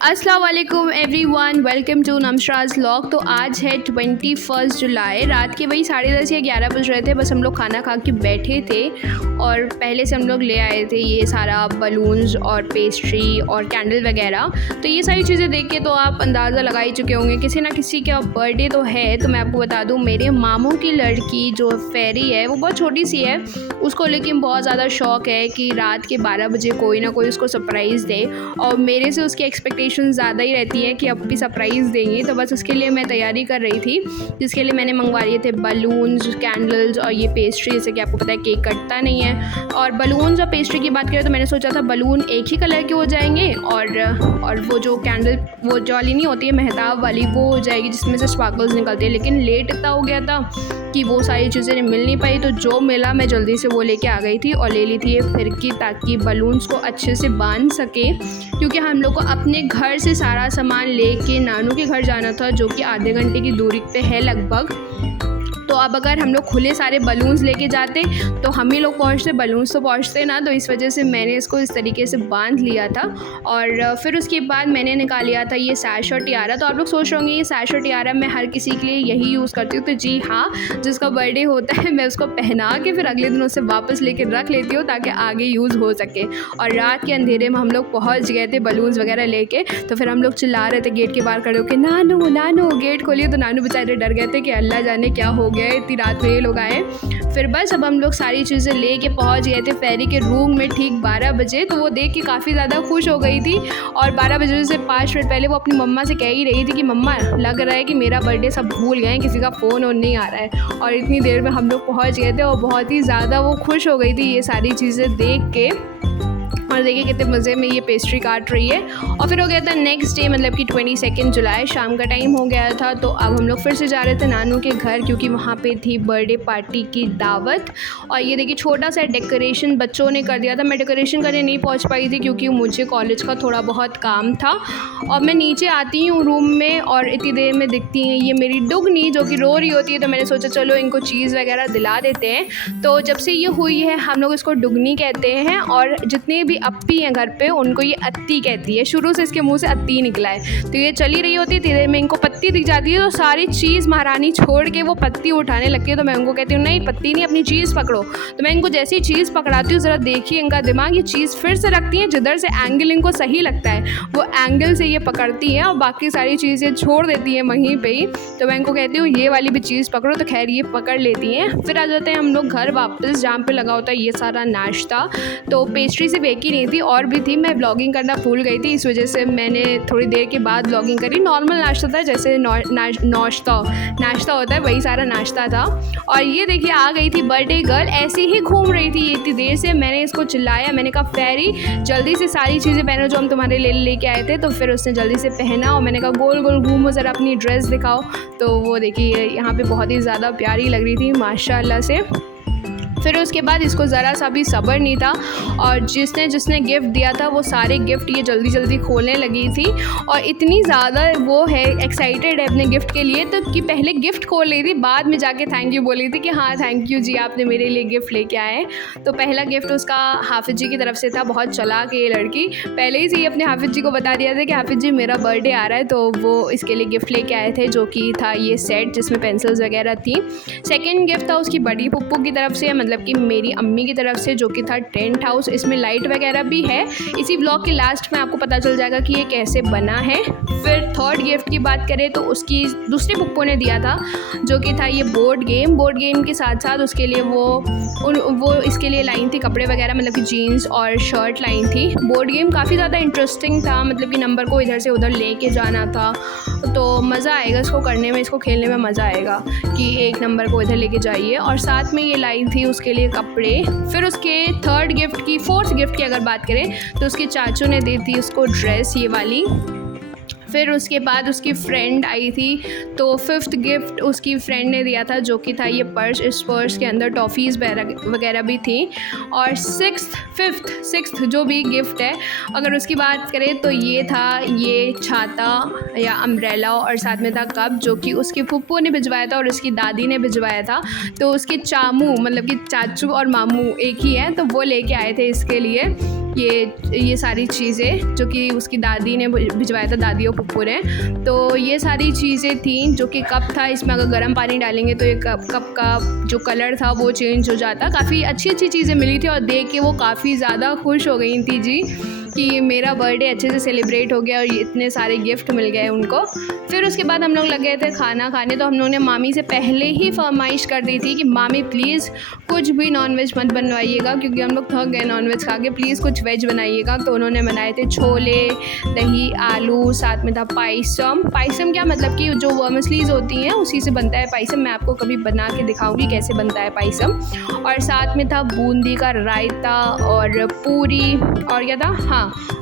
अस्सलाम वालेकुम everyone, welcome to नमशराज vlog. तो आज है 21 जुलाई। रात के वही 10:30 या 11 बज रहे थे। बस हम लोग खाना खा के बैठे थे और पहले से हम लोग ले आए थे ये सारा बलून्स और पेस्ट्री और कैंडल वगैरह। तो ये सारी चीज़ें देख के तो आप अंदाज़ा लगा ही चुके होंगे किसी ना किसी का बर्थडे तो है। तो मैं आपको बता दूँ, मेरे मामू की लड़की जो फेरी है वो बहुत छोटी सी है, उसको लेकिन बहुत ज़्यादा शौक़ है कि रात के 12 बजे कोई ना कोई उसको सरप्राइज़ दे। और मेरे से उसकी एक्सपेक्टेशन ज़्यादा ही रहती है कि अब भी सरप्राइज़ देंगे। तो बस उसके लिए मैं तैयारी कर रही थी, जिसके लिए मैंने मंगवा लिए थे बलून्स, कैंडल्स और ये पेस्ट्री। जैसे कि आपको पता है केक कटता नहीं है। और बलून्स और पेस्ट्री की बात करें तो मैंने सोचा था बलून एक ही कलर के हो जाएंगे और वो जो कैंडल वो जो वाली नहीं होती है मेहताब वाली, वो हो जाएगी जिसमें से स्पार्कल्स निकलते हैं। लेकिन लेट इतना हो गया था कि वो सारी चीज़ें मिल नहीं पाई। तो जो मिला मैं जल्दी से वो लेके आ गई थी और ले ली थी ये फिरकी, ताकि बलून्स को अच्छे से बांध सके। क्योंकि हम लोग को अपने घर से सारा सामान लेके नानू के घर जाना था, जो कि आधे घंटे की दूरी पे है लगभग। तो अब अगर हम लोग खुले सारे बलून्स लेके जाते तो हम ही लोग पहुँचते, बलून्स तो पहुँचते ना। तो इस वजह से मैंने इसको इस तरीके से बांध लिया था। और फिर उसके बाद मैंने निकाल लिया था ये सैश और टियारा। तो आप लोग सोच रहे होंगे ये सैश और टियारा मैं हर किसी के लिए यही यूज़ करती हूँ। तो जी हाँ, जिसका बर्थडे होता है मैं उसको पहना के फिर अगले दिन उसे वापस लेके रख लेती हूँ ताकि आगे यूज़ हो सके। और रात के अंधेरे में हम लोग पहुँच गए थे बलून्स वगैरह लेके। तो फिर हम लोग चिल्ला रहे थे गेट के बाहर खड़े होकर, नानू नानू गेट खोलिए। तो नानू बेचारे डर गए थे कि अल्लाह जाने क्या हो गया, इतनी रात में ये लोग आए। फिर बस अब हम लोग सारी चीज़ें लेके पहुंच गए थे फेरी के रूम में ठीक 12 बजे। तो वो देख के काफ़ी ज़्यादा खुश हो गई थी। और 12 बजे से 5 मिनट पहले वो अपनी मम्मा से कह ही रही थी कि मम्मा लग रहा है कि मेरा बर्थडे सब भूल गए, किसी का फ़ोन और नहीं आ रहा है। और इतनी देर में हम लोग पहुँच गए थे और बहुत ही ज़्यादा वो खुश हो गई थी ये सारी चीज़ें देख के। और देखिए कितने मज़े में ये पेस्ट्री काट रही है। और फिर हो गया था नेक्स्ट डे, मतलब कि 22 जुलाई, शाम का टाइम हो गया था। तो अब हम लोग फिर से जा रहे थे नानू के घर, क्योंकि वहाँ पे थी बर्थडे पार्टी की दावत। और ये देखिए छोटा सा डेकोरेशन बच्चों ने कर दिया था। मैं डेकोरेशन करने नहीं पहुँच पाई थी क्योंकि मुझे कॉलेज का थोड़ा बहुत काम था। और मैं नीचे आती हूँ रूम में और इतनी देर में दिखती हैं ये मेरी डुगनी जो कि रो रही होती है। तो मैंने सोचा चलो इनको चीज़ वगैरह दिला देते हैं। तो जब से ये हुई है हम लोग इसको डुगनी कहते हैं। और जितने भी अप्पी हैं घर पे उनको ये अत्ती कहती है। शुरू से इसके मुंह से अत्ती निकला है। तो ये चली रही होती है, धीरे में इनको पत्ती दिख जाती है तो सारी चीज़ महारानी छोड़ के वो पत्ती उठाने लगती है। तो मैं उनको कहती हूँ नहीं पत्ती नहीं, अपनी चीज़ पकड़ो। तो मैं इनको जैसी चीज़ पकड़ाती हूँ, ज़रा देखिए इनका दिमाग, ये चीज़ फिर से रखती हैं जिधर से एंगल इनको सही लगता है वो एंगल से ये पकड़ती हैं और बाकी सारी चीज़ें छोड़ देती हैं वहीं पर ही। तो मैं इनको कहती हूँ ये वाली भी चीज़ पकड़ो, तो खैर ये पकड़ लेती हैं। फिर आ जाते हैं हम लोग घर वापस, जहाँ पर लगा होता है ये सारा नाश्ता। तो पेस्ट्री सिर्फ एक ही नहीं थी, और भी थी। मैं ब्लॉगिंग करना भूल गई थी, इस वजह से मैंने थोड़ी देर के बाद ब्लॉगिंग करी। नॉर्मल नाश्ता था, जैसे नाश्ता होता है वही सारा नाश्ता था। और ये देखिए आ गई थी बर्थडे गर्ल, ऐसे ही घूम रही थी इतनी देर से। मैंने इसको चिल्लाया, मैंने कहा फेरी जल्दी से सारी चीज़ें पहनो जो हम तुम्हारे लिए लेके आए थे। तो फिर उसने जल्दी से पहना और मैंने कहा गोल गोल घूमो, ज़रा अपनी ड्रेस दिखाओ। तो वो देखिए यहाँ पे बहुत ही ज़्यादा प्यारी लग रही थी माशाल्लाह से। फिर उसके बाद इसको ज़रा सा भी सब्र नहीं था और जिसने गिफ्ट दिया था वो सारे गिफ्ट ये जल्दी जल्दी खोलने लगी थी। और इतनी ज़्यादा वो है एक्साइटेड है अपने गिफ्ट के लिए, तो कि पहले गिफ्ट खोल रही थी, बाद में जाके थैंक यू बोली थी कि हाँ थैंक यू जी आपने मेरे लिए गिफ्ट लेके आए। तो पहला गिफ्ट उसका हाफिज़ जी की तरफ से था। बहुत चालाक है ये लड़की, पहले ही से ही अपने हाफिज़ जी को बता दिया था कि हाफिज़ जी मेरा बर्थडे आ रहा है। तो वो इसके लिए गिफ्ट लेके आए थे, जो कि था ये सेट जिसमें पेंसिल्स वगैरह थी। सेकेंड गिफ्ट था उसकी बड़ी पप्पू की तरफ से, मतलब कि मेरी अम्मी की तरफ से, जो कि था टेंट हाउस। इसमें लाइट वगैरह भी है। इसी ब्लॉग के लास्ट में आपको पता चल जाएगा कि ये कैसे बना है। फिर थर्ड गिफ्ट की बात करें तो उसकी दूसरी पप्पू ने दिया था, जो कि था ये बोर्ड गेम के साथ साथ उसके लिए वो इसके लिए लाइन थी कपड़े वगैरह, मतलब कि जीन्स और शर्ट लाइन थी। बोर्ड गेम काफ़ी ज़्यादा इंटरेस्टिंग था, मतलब कि नंबर को इधर से उधर लेके जाना था। तो मज़ा आएगा इसको करने में, इसको खेलने में मज़ा आएगा कि एक नंबर को इधर लेके जाइए। और साथ में ये लाइन थी उसके लिए कपड़े। फिर उसके फोर्थ गिफ्ट की अगर बात करें तो उसके चाचू ने दी थी उसको ड्रेस ये वाली। फिर उसके बाद उसकी फ्रेंड आई थी, तो फिफ्थ गिफ्ट उसकी फ्रेंड ने दिया था, जो कि था ये पर्स। इस पर्स के अंदर टॉफ़ीज़ वगैरह भी थी। और सिक्स्थ जो भी गिफ्ट है अगर उसकी बात करें तो ये था ये छाता या अम्ब्रेला, और साथ में था कप, जो कि उसकी फुप्पू ने भिजवाया था और उसकी दादी ने भिजवाया था। तो उसके चामू, मतलब कि चाचू और मामू एक ही हैं, तो वो लेके आए थे इसके लिए। ये सारी चीज़ें जो कि उसकी दादी ने भिजवाया था, दादी और पुप्पू ने। तो ये सारी चीज़ें थी, जो कि कप था, इसमें अगर गर्म पानी डालेंगे तो ये कप का जो कलर था वो चेंज हो जाता। काफ़ी अच्छी अच्छी चीज़ें मिली थी और देख के वो काफ़ी ज़्यादा खुश हो गई थी जी कि मेरा बर्थडे अच्छे से सेलिब्रेट हो गया और इतने सारे गिफ्ट मिल गए उनको। फिर उसके बाद हम लोग लग गए थे खाना खाने। तो हम लोगों ने मामी से पहले ही फरमाइश कर दी थी कि मामी प्लीज़ कुछ भी नॉनवेज मत बनवाइएगा, क्योंकि हम लोग थक गए नॉनवेज खा के, प्लीज़ कुछ वेज बनाइएगा। तो उन्होंने बनाए थे छोले, दही, आलू, साथ में था पायसम। पायसम क्या मतलब कि जो वर्मसलीज होती हैं उसी से बनता है पायसम। मैं आपको कभी बना के दिखाऊंगी कैसे बनता है पायसम। और साथ में था बूंदी का रायता और पूरी, और क्या था, हाँ,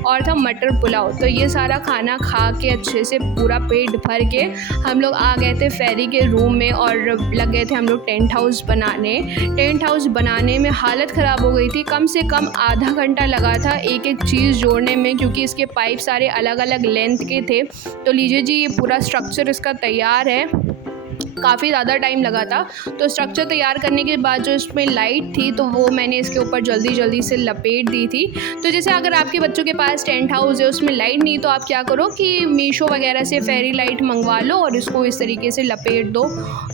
और था मटर पुलाव। तो ये सारा खाना खा के अच्छे से पूरा पेट भर के हम लोग आ गए थे फेरी के रूम में और लग गए थे हम लोग टेंट हाउस बनाने। टेंट हाउस बनाने में हालत ख़राब हो गई थी, कम से कम आधा घंटा लगा था एक एक चीज़ जोड़ने में, क्योंकि इसके पाइप सारे अलग अलग लेंथ के थे। तो लीजिए जी, ये पूरा स्ट्रक्चर इसका तैयार है, काफ़ी ज़्यादा टाइम लगा था। तो स्ट्रक्चर तैयार करने के बाद जो इसमें लाइट थी तो वो मैंने इसके ऊपर जल्दी जल्दी से लपेट दी थी। तो जैसे अगर आपके बच्चों के पास टेंट हाउस है, उसमें लाइट नहीं, तो आप क्या करो कि मीशो वगैरह से फेरी लाइट मंगवा लो और इसको इस तरीके से लपेट दो।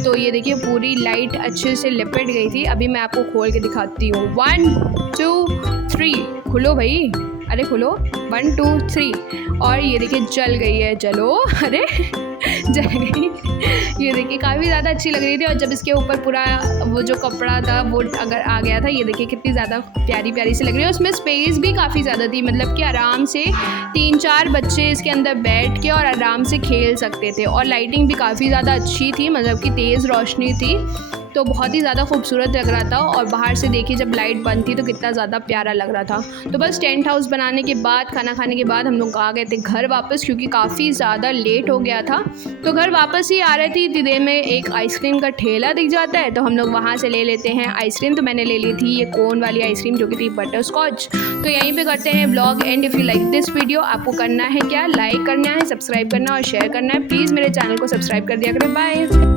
तो ये देखिए पूरी लाइट अच्छे से लपेट गई थी। अभी मैं आपको खोल के दिखाती हूँ। 1 2 3, खुलो भाई, अरे खुलो, 1 2 3, और ये देखिए जल गई है। चलो, अरे जल गई। ये देखिए काफ़ी ज़्यादा अच्छी लग रही थी। और जब इसके ऊपर पूरा वो जो कपड़ा था वो अगर आ गया था, ये देखिए कितनी ज़्यादा प्यारी प्यारी सी लग रही है। उसमें स्पेस भी काफ़ी ज़्यादा थी, मतलब कि आराम से 3-4 बच्चे इसके अंदर बैठ के और आराम से खेल सकते थे। और लाइटिंग भी काफ़ी ज़्यादा अच्छी थी, मतलब कि तेज़ रोशनी थी, तो बहुत ही ज़्यादा खूबसूरत लग रहा था। और बाहर से देखिए जब लाइट बंद थी तो कितना ज़्यादा प्यारा लग रहा था। तो बस टेंट हाउस बनाने के बाद, खाना खाने के बाद हम लोग आ गए थे घर वापस, क्योंकि काफ़ी ज़्यादा लेट हो गया था। तो घर वापस ही आ रहे थे, इतनी देर में एक आइसक्रीम का ठेला दिख जाता है, तो हम लोग वहाँ से ले लेते हैं आइसक्रीम। तो मैंने ले ली थी ये कोन वाली आइसक्रीम, जो कि थी बटर स्कॉच। तो यहीं पर करते हैं blog and. If you like this video, आपको करना है क्या, लाइक करना है, सब्सक्राइब करना और शेयर करना है। प्लीज़ मेरे चैनल को सब्सक्राइब कर दिया करो। बाय।